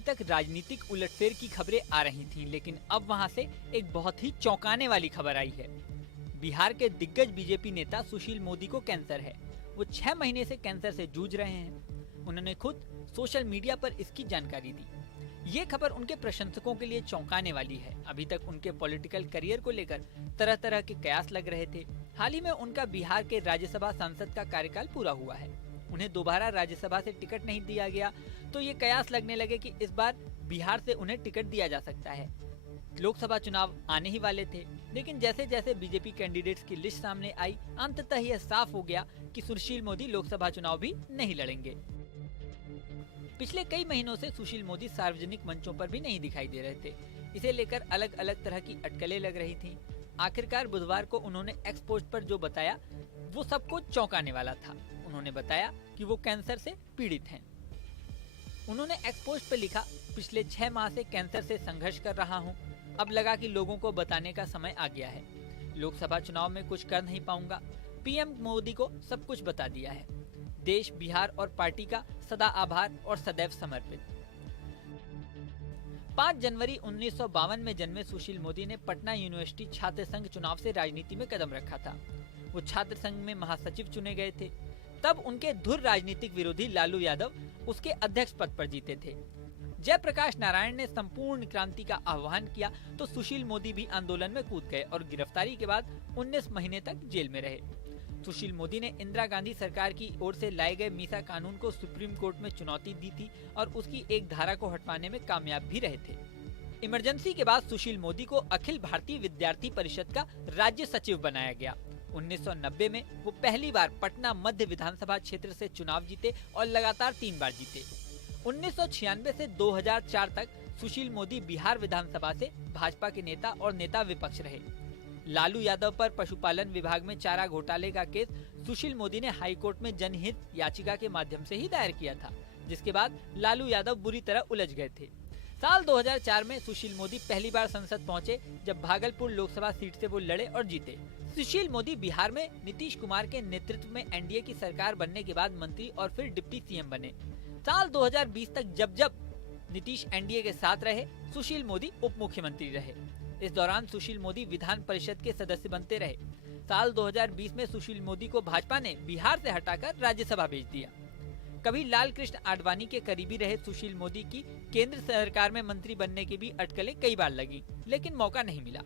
तक राजनीतिक उलटफेर की खबरें आ रही थीं, लेकिन अब वहां से एक बहुत ही चौंकाने वाली खबर आई है। बिहार के दिग्गज बीजेपी नेता सुशील मोदी को कैंसर है। वो 6 महीने से कैंसर से जूझ रहे हैं। उन्होंने खुद सोशल मीडिया पर इसकी जानकारी दी। ये खबर उनके प्रशंसकों के लिए चौंकाने वाली है। अभी तक उनके पॉलिटिकल करियर को लेकर तरह तरह के कयास लग रहे थे। हाल ही में उनका बिहार के राज्यसभा सांसद का कार्यकाल पूरा हुआ है। उन्हें दोबारा राज्यसभा से टिकट नहीं दिया गया, तो ये कयास लगने लगे कि इस बार बिहार से उन्हें टिकट दिया जा सकता है। लोकसभा चुनाव आने ही वाले थे, लेकिन जैसे जैसे बीजेपी कैंडिडेट्स की लिस्ट सामने आई, अंततः यह साफ हो गया कि सुशील मोदी लोकसभा चुनाव भी नहीं लड़ेंगे। पिछले कई महीनों से सुशील मोदी सार्वजनिक मंचों पर भी नहीं दिखाई दे रहे थे। इसे लेकर अलग अलग तरह की अटकलें लग रही थीं। आखिरकार बुधवार को उन्होंने एक्स पोस्ट पर जो बताया वो सबको चौंकाने वाला था। उन्होंने बताया कि वो कैंसर से पीड़ित हैं। उन्होंने एक्स पोस्ट पर लिखा, पिछले 6 माह से कैंसर से संघर्ष कर रहा हूँ। अब लगा कि लोगों को बताने का समय आ गया है। लोकसभा चुनाव में कुछ कर नहीं पाऊंगा। पीएम मोदी को सब कुछ बता दिया है। देश, बिहार और पार्टी का सदा आभार और सदैव समर्पित। 5 जनवरी 1952 में जन्मे सुशील मोदी ने पटना यूनिवर्सिटी छात्र संघ चुनाव से राजनीति में कदम रखा था। वो छात्र संघ में महासचिव चुने गए थे। तब उनके धुर राजनीतिक विरोधी लालू यादव उसके अध्यक्ष पद पर जीते थे। जयप्रकाश नारायण ने संपूर्ण क्रांति का आह्वान किया, तो सुशील मोदी भी आंदोलन में कूद गए और गिरफ्तारी के बाद 19 महीने तक जेल में रहे। सुशील मोदी ने इंदिरा गांधी सरकार की ओर से लाए गए मीसा कानून को सुप्रीम कोर्ट में चुनौती दी थी और उसकी एक धारा को हटवाने में कामयाब भी रहे थे। इमरजेंसी के बाद सुशील मोदी को अखिल भारतीय विद्यार्थी परिषद का राज्य सचिव बनाया गया। 1990 में वो पहली बार पटना मध्य विधानसभा क्षेत्र से चुनाव जीते और लगातार 3 बार जीते। 1996 से 2004 तक सुशील मोदी बिहार विधानसभा से भाजपा के नेता और नेता विपक्ष रहे। लालू यादव पर पशुपालन विभाग में चारा घोटाले का केस सुशील मोदी ने हाई कोर्ट में जनहित याचिका के माध्यम से ही दायर किया था, जिसके बाद लालू यादव बुरी तरह उलझ गए थे। साल 2004 में सुशील मोदी पहली बार संसद पहुंचे, जब भागलपुर लोकसभा सीट से वो लड़े और जीते। सुशील मोदी बिहार में नीतीश कुमार के नेतृत्व में एनडीए की सरकार बनने के बाद मंत्री और फिर डिप्टी सीएम बने। साल 2020 तक जब नीतीश एनडीए के साथ रहे, सुशील मोदी उप मुख्यमंत्री रहे। इस दौरान सुशील मोदी विधान परिषद के सदस्य बनते रहे। साल 2020 में सुशील मोदी को भाजपा ने बिहार से हटाकर राज्यसभा भेज दिया। कभी लाल कृष्ण आडवाणी के करीबी रहे सुशील मोदी की केंद्र सरकार में मंत्री बनने की भी अटकलें कई बार लगी, लेकिन मौका नहीं मिला।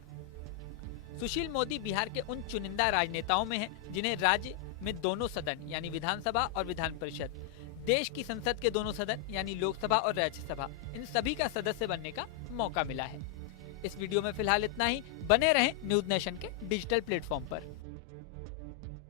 सुशील मोदी बिहार के उन चुनिंदा राजनेताओं में हैं जिन्हें राज्य में दोनों सदन यानी विधानसभा और विधान परिषद, देश की संसद के दोनों सदन यानी लोकसभा और राज्यसभा, इन सभी का सदस्य बनने का मौका मिला है। इस वीडियो में फिलहाल इतना ही। बने रहें न्यूज नेशन के डिजिटल प्लेटफॉर्म पर।